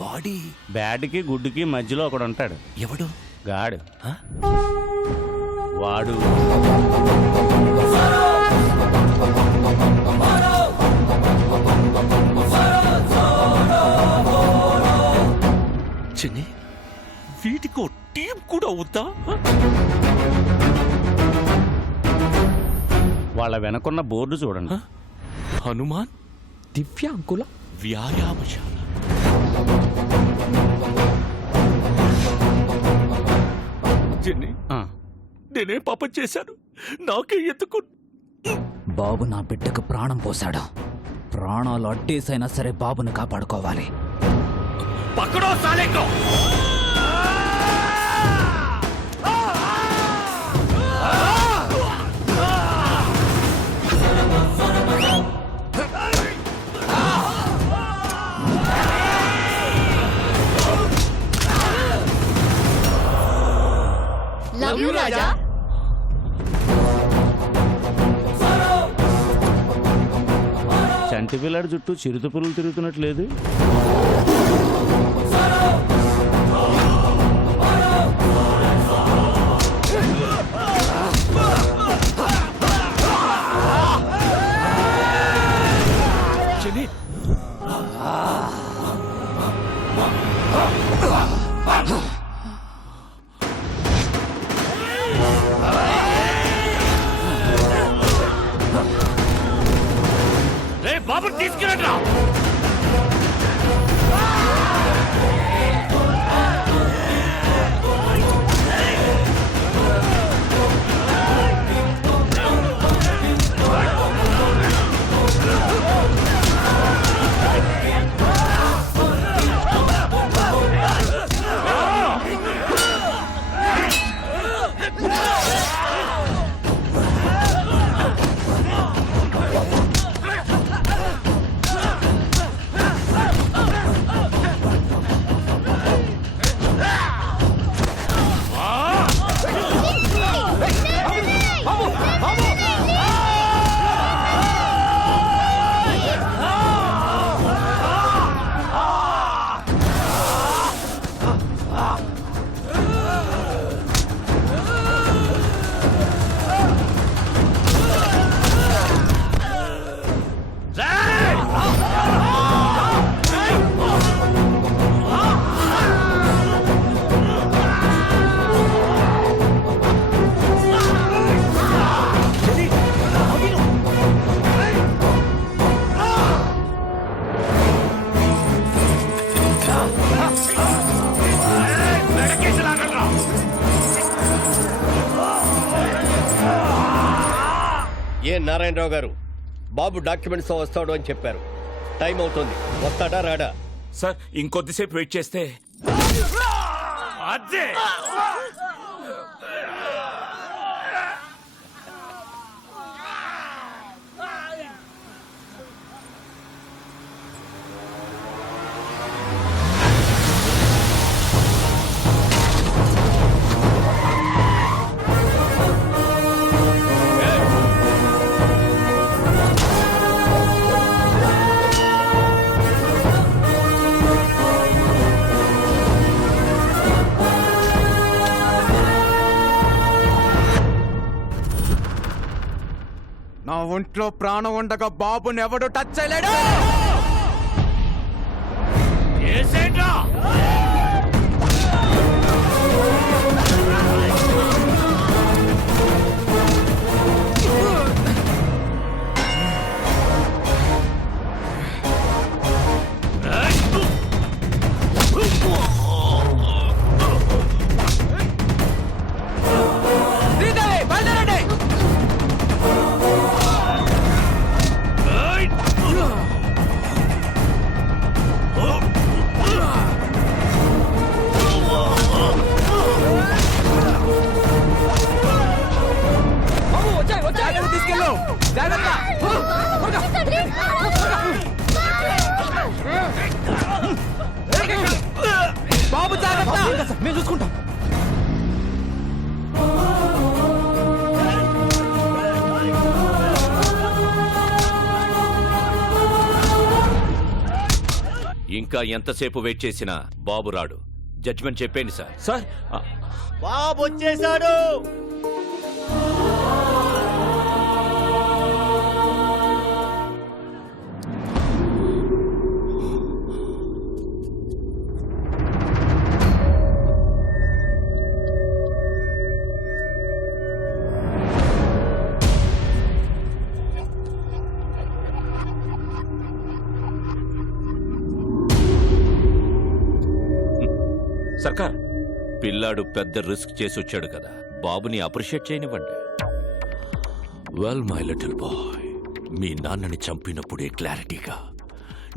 Body బ్యాడ్కి గుడ్డుకి మధ్యలో ఒకడు ఉంటాడు. ఎవడు? గాడు. వాడు చిన్ని, వీటికో టీం కూడా అవుతా? వాళ్ళ వెనకున్న బోర్డు చూడండి. హనుమాన్ దివ్యాంకుల వ్యాయామశాల. చిన్ని, నేనే పాపం చేశాను, నాకే ఎందుకు? బాబు నా బిడ్డకు ప్రాణం పోశాడు. ప్రాణాలు అడ్డేసైనా సరే బాబును కాపాడుకోవాలి. పక్కడో సాలేకో. లవ్ యూ రాజా. చంటి పిల్లాడి చుట్టూ చిరుత పురులు తిరుగుతున్నట్లేదు. చిన్ని, రే బాబు తీసుకురండి. ఏ నారాయణరావు గారు, బాబు డాక్యుమెంట్స్ వస్తాడు అని చెప్పారు. టైం అవుతుంది, వస్తాడా రాడా? సార్, ఇంకొద్దిసేపు వెయిట్ చేస్తే అదే. నా ఒంట్లో ప్రాణం ఉండగా బాబుని ఎవడు టచ్ చేయలేడు. ఇంకా ఎంతసేపు వెయిట్ చేసినా బాబు రాడు. జడ్జిమెంట్ చెప్పేయండి సార్. సార్ బాబు వచ్చేసాడు. సర్కార్ పిల్లాడు పెద్ద రిస్క్ చేసి వచ్చాడు కదా, బాబుని అప్రిషియేట్ చేయనివ్వండి. వెల్ మై లిటిల్ బాయ్, మీ నాన్నని చంపినప్పుడే క్లారిటీగా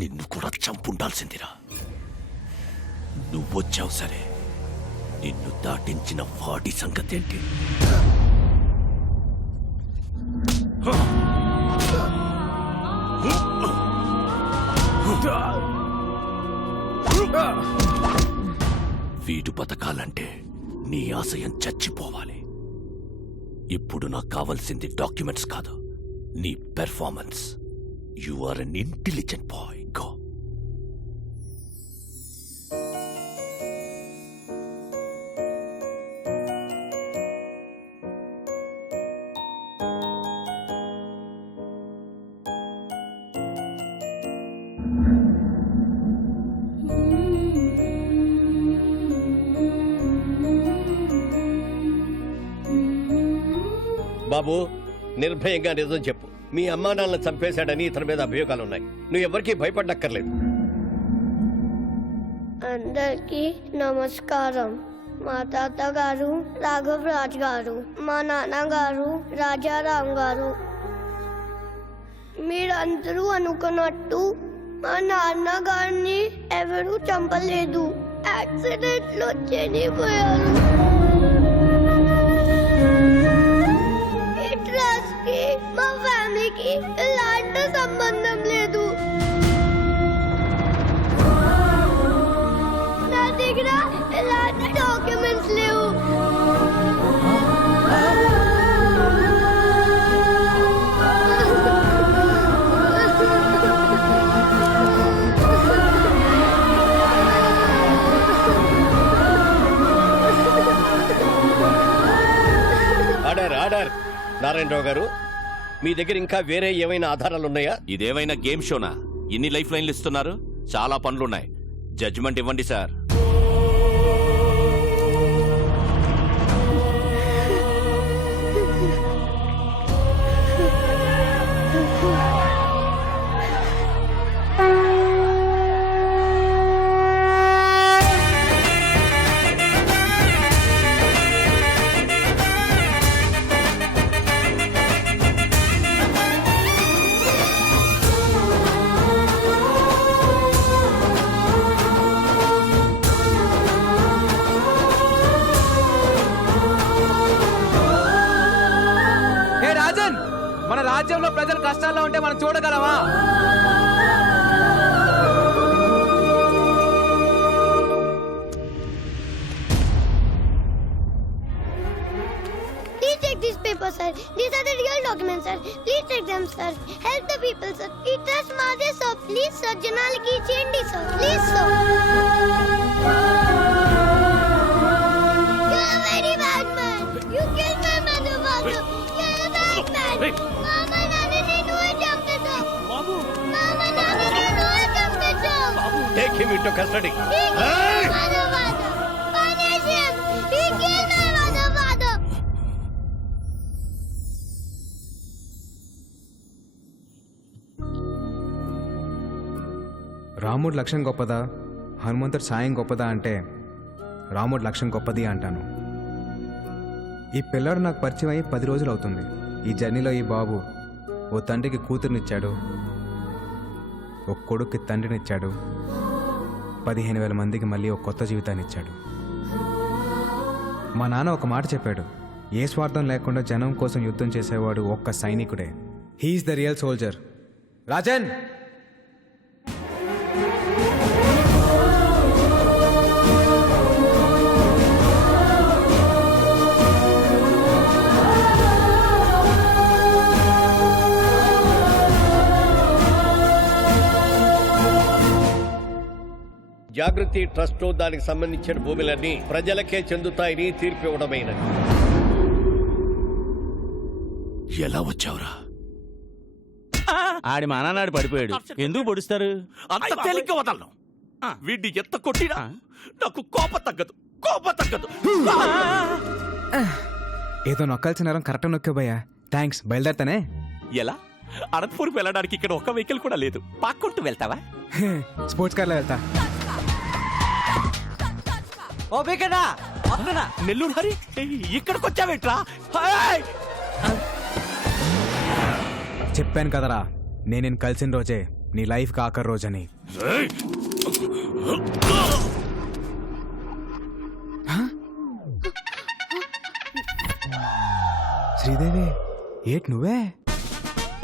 నిన్ను కూడా చంపుండాల్సిందిరా. నువ్వొచ్చావు సరే, నిన్ను దాటించిన వాడి సంగతి ఏంటి? వీడు బతకాలంటే నీ ఆశయం చచ్చిపోవాలి. ఇప్పుడు నాకు కావాల్సింది డాక్యుమెంట్స్ కాదు, నీ performance. You are an intelligent boy. Go. బాబు, నిర్భయంగా నిజం చెప్పు. మీ అమ్మా నాన్నలను చంపేశాడని ఇతని మీద అభియోగాలున్నాయి. నువ్వు ఎవరికీ భయపడక్కర్లేదు. అందరికీ నమస్కారం. మా తాతగారు రాఘవ్ రాజ్ గారు, మా నాన్నగారు రాజారాం గారు. మీరందరూ అనుకున్నట్టు మా నాన్నగారిని ఎవరూ చంపలేదు. యాక్సిడెంట్ లో చనిపోయారు. ఈ ట్రస్ట్ కి మా ఫ్యామిలీకి ఎలాంటి సంబంధం లేదు. నా దగ్గర ఎలాంటి డాక్యుమెంట్స్ లేవు. ఆర్డర్. నారాయణరావు గారు, మీ దగ్గర ఇంకా వేరే ఏమైనా ఆధారాలున్నాయా? ఇదేమైనా గేమ్ షోనా? ఇన్ని లైఫ్ లైన్లు ఇస్తున్నారు. చాలా పనులున్నాయి. జడ్జిమెంట్ ఇవ్వండి సార్. హే రాజన్, మన రాజ్యంలో ప్రజలు కష్టాల్లో ఉంటే మనం చూడగలమా? Please take these papers, sir. These are the real documents, sir. Please take them, sir. Help the people, sir. We trust Madhe, sir. Please, sir. Janaliki change, sir. Please, sir. You're a very bad man. You killed my mother, father. You're a bad man. Mama, Nana, నేను చంపేశా. Mama, Nana, నేను చంపేశా. Take him into custody. He killed my mother, father. Punish him. He killed my mother, father. రాముడి లక్ష్యం గొప్పదా, హనుమంతుడి సాయం గొప్పదా అంటే రాముడి లక్ష్యం గొప్పది అంటాను. ఈ పిల్లాడు నాకు పరిచయం అయ్యి 10 రోజులు అవుతుంది. ఈ జర్నీలో ఈ బాబు ఓ తండ్రికి కూతురునిచ్చాడు, ఓ కొడుక్కి తండ్రినిచ్చాడు, 15,000 మందికి మళ్ళీ ఒక కొత్త జీవితాన్ని ఇచ్చాడు. మా నాన్న ఒక మాట చెప్పాడు, ఏ స్వార్థం లేకుండా జనం కోసం యుద్ధం చేసేవాడు ఒక్క సైనికుడే. He's the real soldier. Rajan, Jagruti trust దానికి సంబంధించిన భూములన్నీ ప్రజలకే చెందుతాయని తీర్పు ఇవ్వడమైనది. ఎలా వచ్చావురా? ఆడి మానాడు పడిపోయాడు. ఎందుకు పొడుస్తారు? అంత తేలిగ్గా వదలను. వీడిని ఎంత కొట్టినా నాకు కోపం తగ్గదు. ఏదో నొక్కాల్సిన నేరం కరెక్ట్ నొక్కా భయ్యా. థ్యాంక్స్, బయలుదేరతానే. ఎలా? అనంతపూర్ వెళ్ళడానికి ఇక్కడ ఒక్క వెహికల్ కూడా లేదు. పాక్కుంటూ వెళ్తావా? స్పోర్ట్స్ కార్లో వెళ్తా. నెల్లూరు హరి ఇక్కడికి వచ్చావేట్రా? చెప్పాను కదరా, నేను కలిసిన రోజే నీ లైఫ్ ఆఖరి రోజని. శ్రీదేవి, ఏట్ నువ్వే?